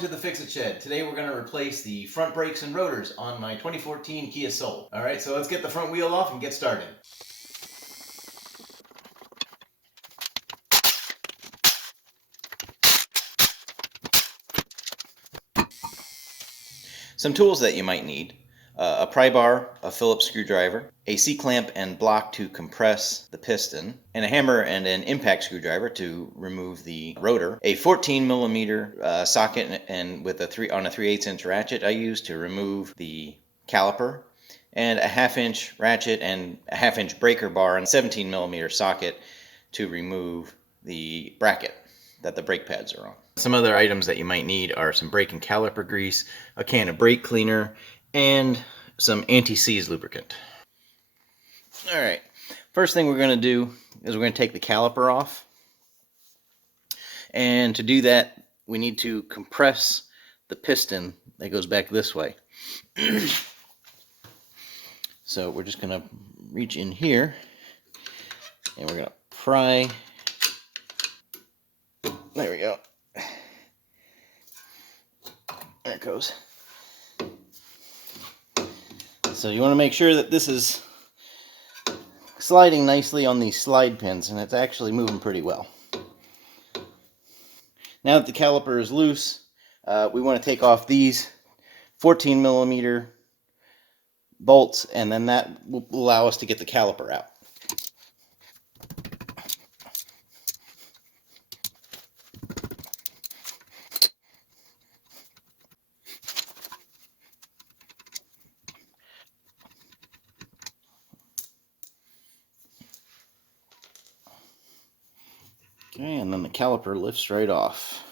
welcome to the Fix-It Shed. Today we're going to replace the front brakes and rotors on my 2014 Kia Soul. Alright, so let's get the front wheel off and get started. Some tools that you might need. A pry bar, a Phillips screwdriver, a C-clamp and block to compress the piston, and a hammer and an impact screwdriver to remove the rotor, a 14mm socket and with a 3/8 inch ratchet I use to remove the caliper, and a 1/2 inch ratchet and a 1/2 inch breaker bar and 17mm socket to remove the bracket that the brake pads are on. Some other items that you might need are some brake and caliper grease, a can of brake cleaner, and some anti-seize lubricant. Alright, first thing we're going to do is we're going to take the caliper off. And to do that, we need to compress the piston that goes back this way. So we're just going to reach in here and we're going to pry. There we go. There it goes. So you want to make sure that this is sliding nicely on these slide pins, and it's actually moving pretty well. Now that the caliper is loose, we want to take off these 14mm bolts, and then that will allow us to get the caliper out. Okay, and then the caliper lifts right off.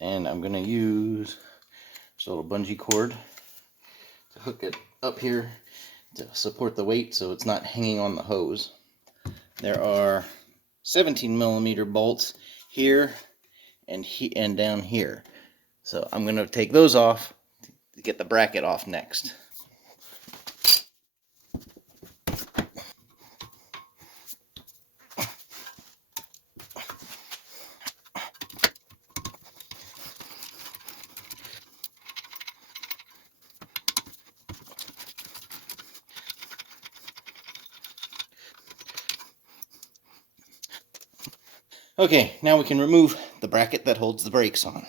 And I'm going to use this little bungee cord to hook it up here to support the weight so it's not hanging on the hose. There are 17mm bolts here and down here. So I'm going to take those off to get the bracket off next. Okay, now we can remove the bracket that holds the brakes on.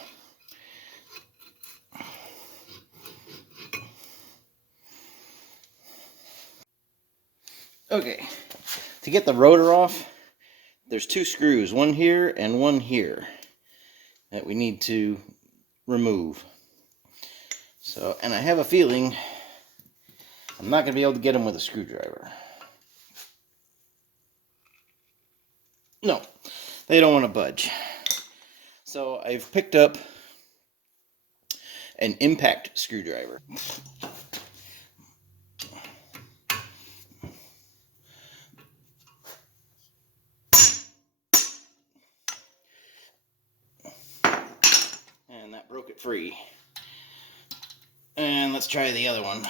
Okay, to get the rotor off, there's two screws, one here and one here, that we need to remove. So, and I have a feeling I'm not going to be able to get them with a screwdriver. No, they don't want to budge. So I've picked up an impact screwdriver. And that broke it free. And let's try the other one.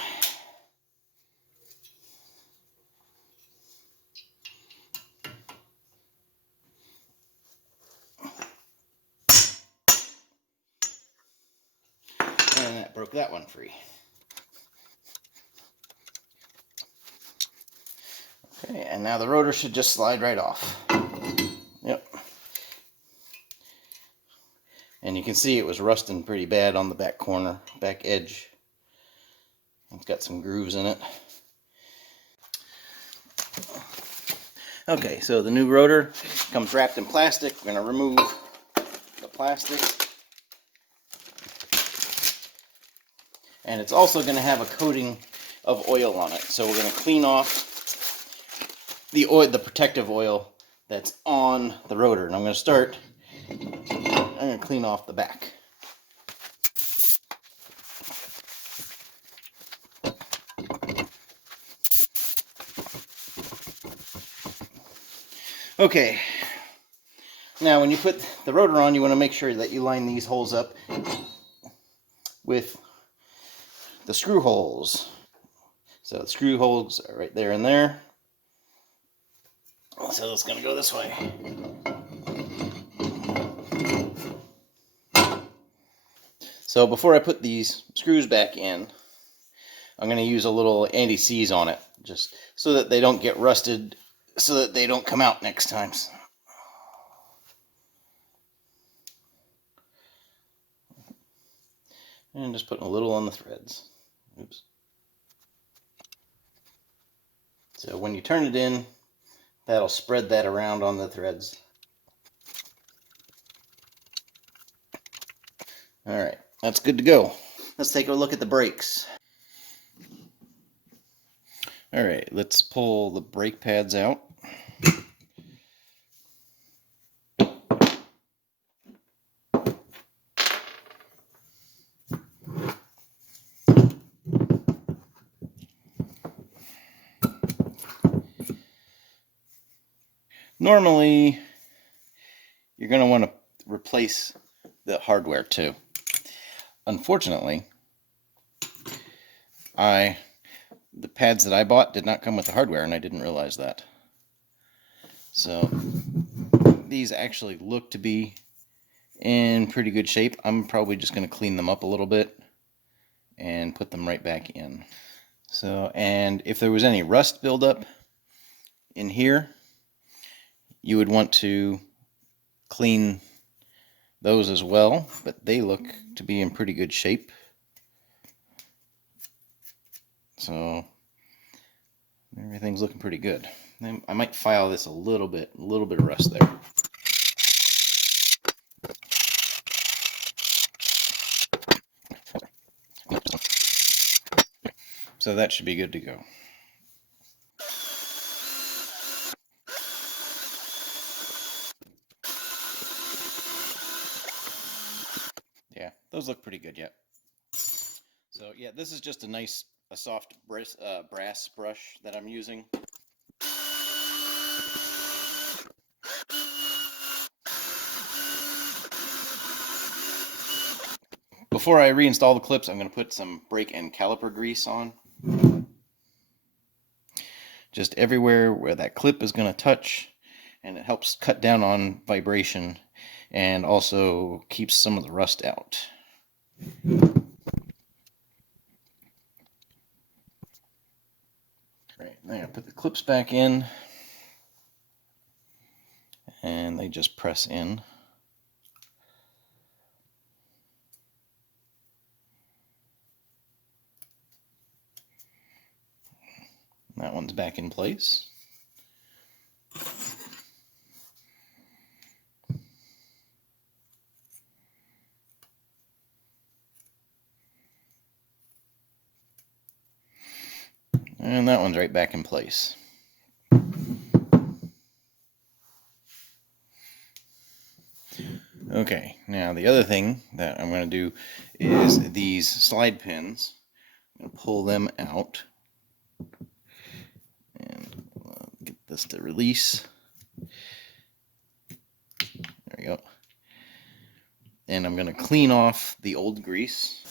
And that broke that one free. Okay, and now the rotor should just slide right off. Yep. And you can see it was rusting pretty bad on the back corner, back edge. It's got some grooves in it. Okay, so the new rotor comes wrapped in plastic. We're going to remove the plastic. And it's also going to have a coating of oil on it. So we're going to clean off the oil, the protective oil that's on the rotor. And I'm going to clean off the back. Okay, now when you put the rotor on, you want to make sure that you line these holes up with the screw holes. So the screw holes are right there and there. So it's going to go this way. So before I put these screws back in, I'm going to use a little anti-seize on it, just so that they don't get rusted, so that they don't come out next time. And just putting a little on the threads. Oops. So when you turn it in, that'll spread that around on the threads. Alright, that's good to go. Let's take a look at the brakes. Alright, let's pull the brake pads out. Normally, you're going to want to replace the hardware too. Unfortunately, the pads that I bought did not come with the hardware, and I didn't realize that. So these actually look to be in pretty good shape. I'm probably just going to clean them up a little bit and put them right back in. So, and if there was any rust buildup in here, you would want to clean those as well, but they look to be in pretty good shape. So everything's looking pretty good. I might file this a little bit of rust there. So that should be good to go. Yeah, those look pretty good yet. So yeah, this is just a soft brass brush that I'm using. Before I reinstall the clips, I'm going to put some brake and caliper grease on. Just everywhere where that clip is going to touch, and it helps cut down on vibration and also keeps some of the rust out. Right, now I put the clips back in, and they just press in. That one's back in place. And that one's right back in place. Okay, now the other thing that I'm going to do is these slide pins. I'm going to pull them out and get this to release. There we go. And I'm going to clean off the old grease.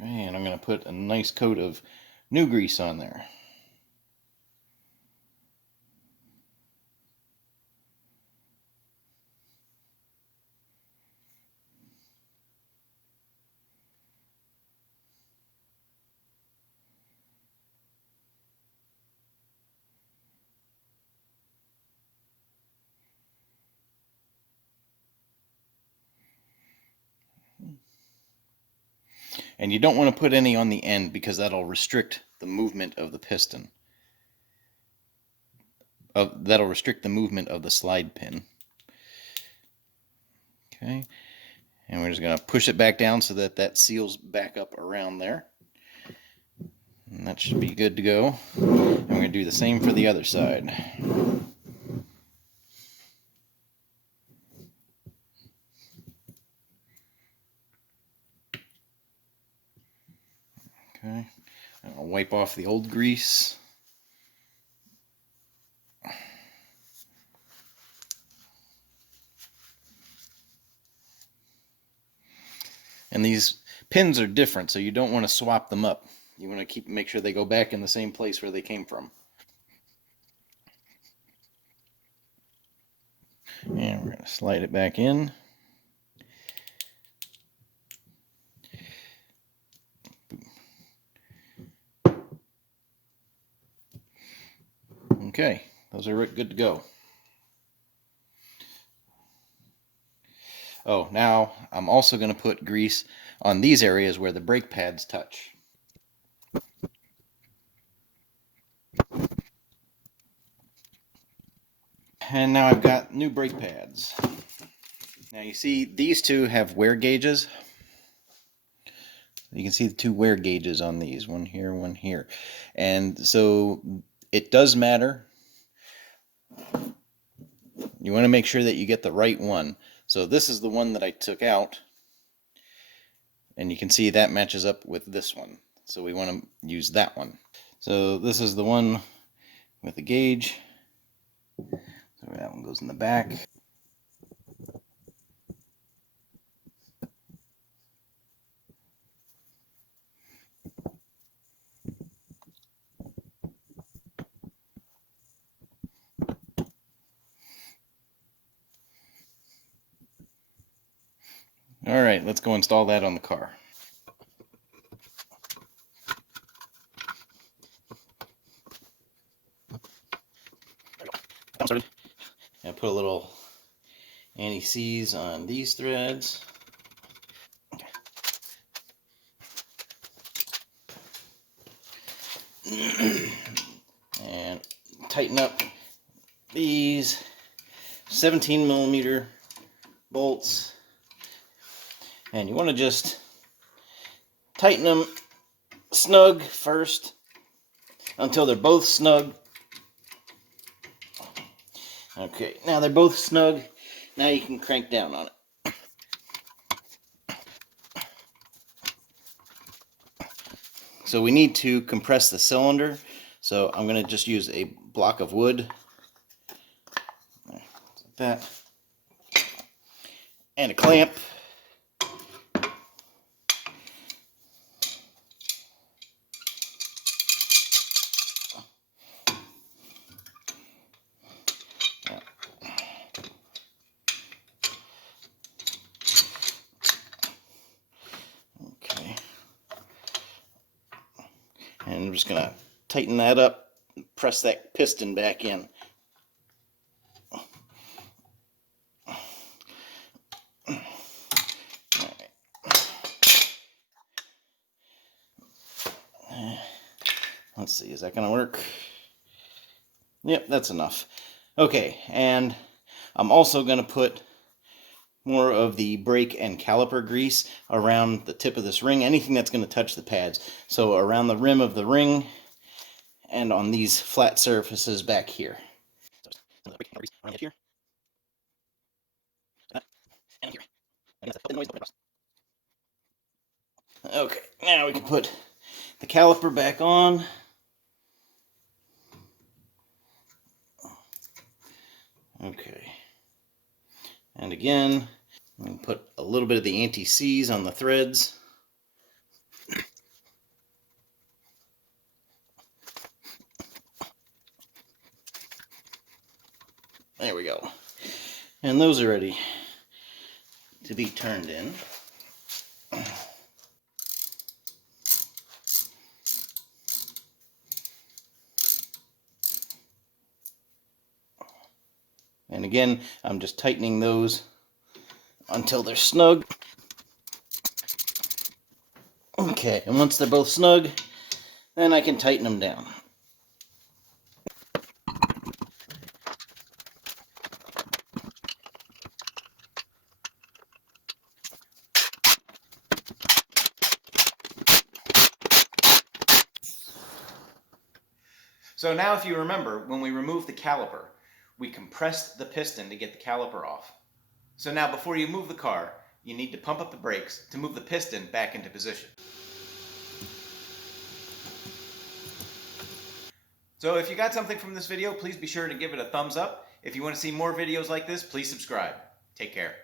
Okay, and I'm going to put a nice coat of new grease on there. And you don't want to put any on the end because that'll restrict the movement of the piston. That'll restrict the movement of the slide pin. Okay, and we're just going to push it back down so that that seals back up around there. And that should be good to go. And we're going to do the same for the other side. Okay, I'll wipe off the old grease. And these pins are different, so you don't want to swap them up. You want to make sure they go back in the same place where they came from. And we're going to slide it back in. Okay, those are good to go. Oh, now I'm also going to put grease on these areas where the brake pads touch. And now I've got new brake pads. Now you see these two have wear gauges. You can see the two wear gauges on these, one here, one here. And so it does matter. You want to make sure that you get the right one. So this is the one that I took out. And you can see that matches up with this one. So we want to use that one. So this is the one with the gauge. So that one goes in the back. All right, let's go install that on the car. I put a little anti-seize on these threads. And tighten up these 17mm bolts. And you want to just tighten them snug first until they're both snug. Okay, now they're both snug. Now you can crank down on it. So we need to compress the cylinder. So I'm going to just use a block of wood. Like that. And a clamp. And I'm just going to tighten that up, and press that piston back in. Let's see, is that going to work? Yep, that's enough. Okay, and I'm also going to put more of the brake and caliper grease around the tip of this ring, anything that's going to touch the pads. So around the rim of the ring and on these flat surfaces back here. Around here. And here. Okay, now we can put the caliper back on. Okay. And again, I'm going to put a little bit of the anti-seize on the threads. There we go. And those are ready to be turned in. And again, I'm just tightening those until they're snug. Okay, and once they're both snug, then I can tighten them down. So now if you remember, when we removed the caliper, we compressed the piston to get the caliper off. So now before you move the car, you need to pump up the brakes to move the piston back into position. So if you got something from this video, please be sure to give it a thumbs up. If you want to see more videos like this, please subscribe. Take care.